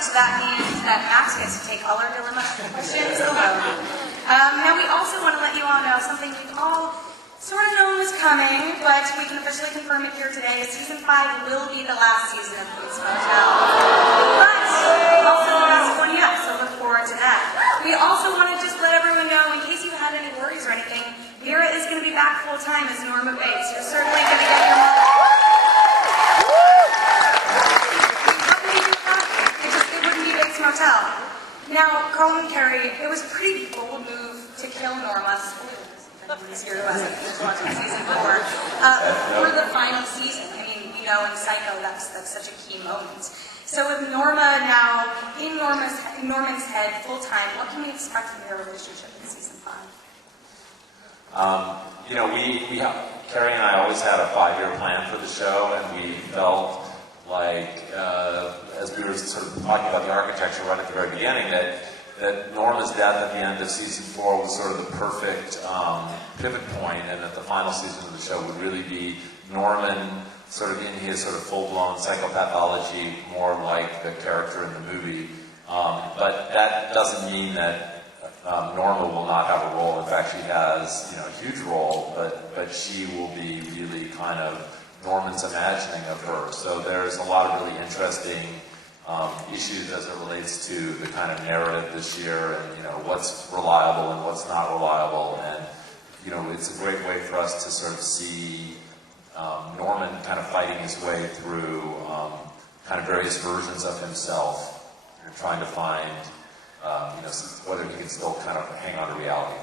so that means that Max gets to take all our dilemma questions alone. Now we also want to let you all know something we've all sort of known was coming, but we can officially confirm it here today. Season 5 will be the last season of Bates Motel. But also the last one yet, so look forward to that. We also want to just let everyone know, in case you had any worries or anything, Vera is going to be back full-time as Norma Bates. You're certainly going to get your mother. It wouldn't be Bates Motel. Now, Carlton and Kerry, it was a pretty bold move to kill Norma. Here to us, watching season 4 for the final season. I mean, you know, in Psycho, that's such a key moment. So with Norma now in Norman's head full time, what can we expect from their relationship in season 5? You know, we have, Kerry and I always had a 5-year plan for the show, and we felt like, as we were sort of talking about the architecture right at the very beginning, that Norma's death at the end of season 4 was sort of the perfect pivot point, and that the final season of the show would really be Norman sort of in his sort of full-blown psychopathology, more like the character in the movie. But that doesn't mean that Norma will not have a role. In fact, she has, you know, a huge role, but she will be really kind of Norman's imagining of her. So there's a lot of really interesting issues as it relates to the kind of narrative this year, and you know what's reliable and what's not reliable, and you know it's a great way for us to sort of see Norman kind of fighting his way through kind of various versions of himself, and trying to find you know whether he can still kind of hang on to reality.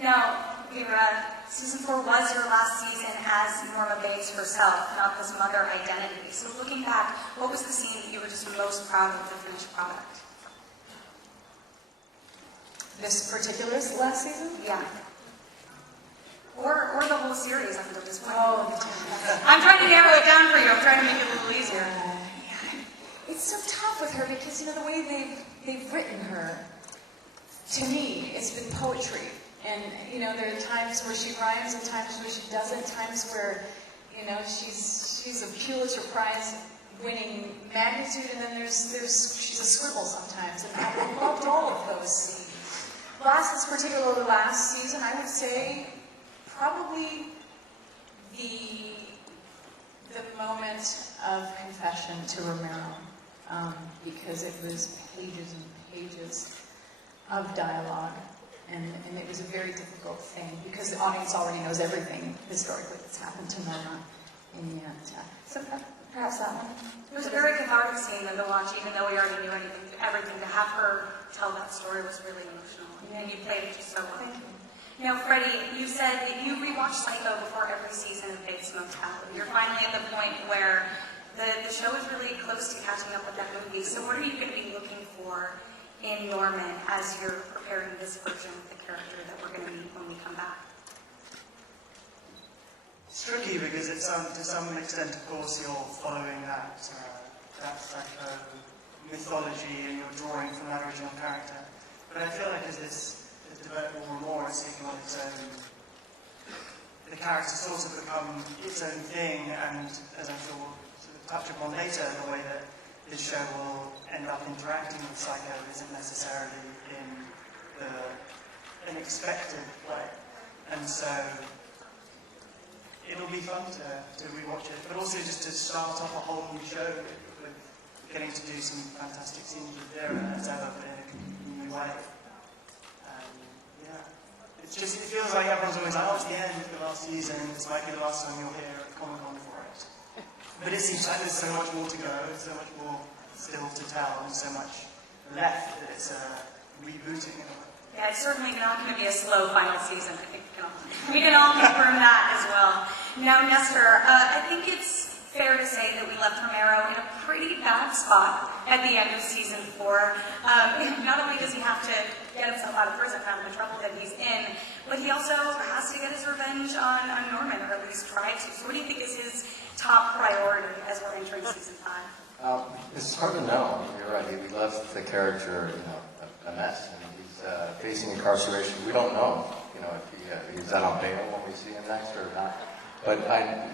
Now, Vera, season 4 was your last season as Norma Bates herself, not this mother identity. So looking back, what was the scene that you were just most proud of the finished product? This particular last season? Yeah. Or the whole series up until this point. Oh, I'm trying to narrow it down for you. I'm trying to make it a little easier. It's so tough with her because, you know, the way they've written her, to me, it's been poetry. And, you know, there are times where she rhymes and times where she doesn't, times where, you know, she's a Pulitzer Prize winning magnitude, and then she's a scribble sometimes. And I loved all of those scenes. This particular last season, I would say probably the moment of confession to Romero, because it was pages and pages of dialogue. And it was a very difficult thing because the audience already knows everything historically that's happened to Norma in the end. So perhaps that one. It was a very cathartic scene to watch, even though we already knew everything. To have her tell that story was really emotional, and you played it just so well. Thank you. Now, Freddie, you said that you rewatched Psycho before every season of Bates Motel. You're finally at the point where the show is really close to catching up with that movie. So what are you going to be looking for in Norman as you're preparing this version of the character that we're going to meet when we come back? It's tricky because it's to some extent, of course, you're following that Psycho mythology and you're drawing from that original character. But I feel like as this has developed more and more, it's taken on its own. The character sort of become its own thing, and as I'm sure we'll sort of touch upon later, the way that this show will end up interacting with Psycho isn't necessarily in an expected way. And so it'll be fun to rewatch it, but also just to start off a whole new show with getting to do some fantastic scenes with Vera as ever, but in a new way. Yeah. It feels like everyone's always like, oh, it's the end of the last season, this might be the last time you'll hear at Comic-Con for it. But it seems like there's so much more to go, so much more still to tell, and so much left that it's rebooting it. Yeah, it's certainly not going to be a slow final season. I think we can all confirm that as well. Now, Nestor, I think it's fair to say that we left Romero in a pretty bad spot at the end of season 4. Not only does he have to get himself out of prison out of the trouble that he's in, but he also has to get his revenge on Norman, or at least try to. So what do you think is his top priority as we're entering season 5? It's hard to know. I mean, you're right. We left the character, a mess, and he's facing incarceration. We don't know, if he's out on bail when we see him next or not. But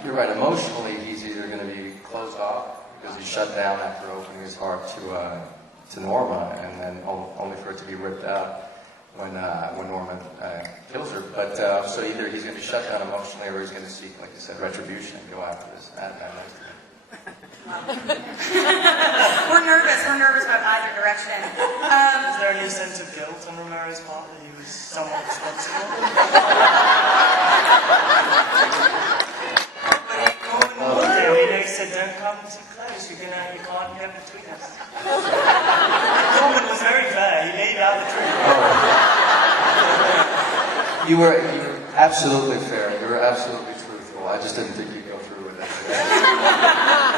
you're right. Emotionally, he's either going to be closed off, because he shut down after opening his heart to Norma, and then only for it to be ripped out when Norma kills her. But so either he's going to be shut down emotionally, or he's going to seek, like you said, retribution and go after this madman. We're nervous about either direction. Is there any sense of guilt on Romero's part that he was somewhat responsible? They said, don't come too close, you can't get between us. Norman was very fair, he laid out the truth. You were absolutely fair. You were absolutely truthful. I just didn't think you'd go through with it.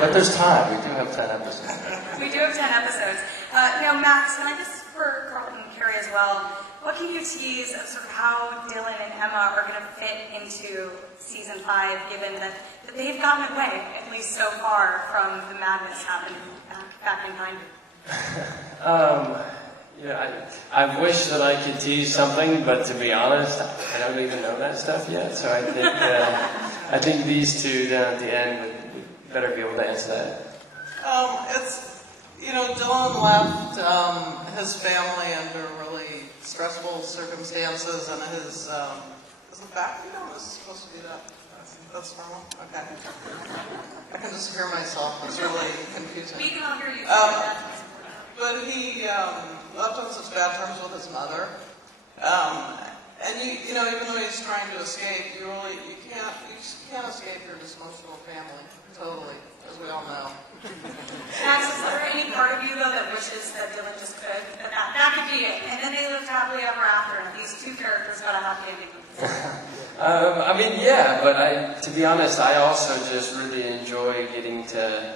But there's time. We do have 10 episodes. We do have 10 episodes. Now, Max, and I guess for Carlton and Kerry as well, what can you tease of sort of how Dylan and Emma are going to fit into season 5, given that they've gotten away, at least so far, from the madness happening back in 90? Yeah, I wish that I could tease something, but to be honest, I don't even know that stuff yet. So I think these two down at the end would better be able to answer that. Dylan left his family under really stressful circumstances, and his is the back is supposed to be that. That's normal. Okay. I can just hear myself. It's really confusing. We can all hear you. But he left on such bad terms with his mother, and even though he's trying to escape, you can't escape your dysfunctional family totally, as we all know. Max, is there any part of you, though, that wishes that Dylan just could, that could be it, and then they lived happily ever after, and these two characters got a happy ending? Yeah, but to be honest, I also just really enjoy getting to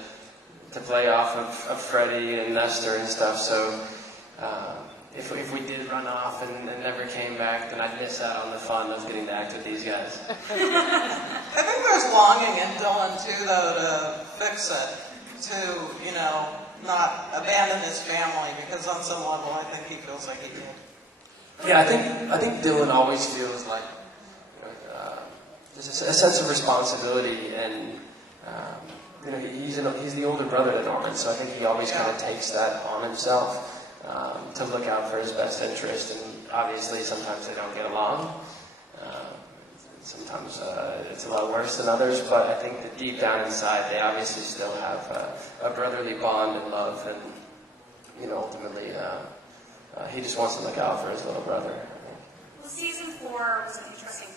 play off of Freddie and Nestor and stuff, so if we did run off and never came back, then I'd miss out on the fun of getting to act with these guys. I think there's longing in Dylan, too, though, to fix it, to, not abandon his family, because on some level I think he feels like he did. Yeah, I think Dylan always feels like there's a sense of responsibility, and he's the older brother to Norman, so I think he always kind of takes that on himself to look out for his best interest. And obviously, sometimes they don't get along. Sometimes it's a lot worse than others, but I think that deep down inside, they obviously still have a brotherly bond and love, and ultimately, he just wants to look out for his little brother. Well, season 4 was an interesting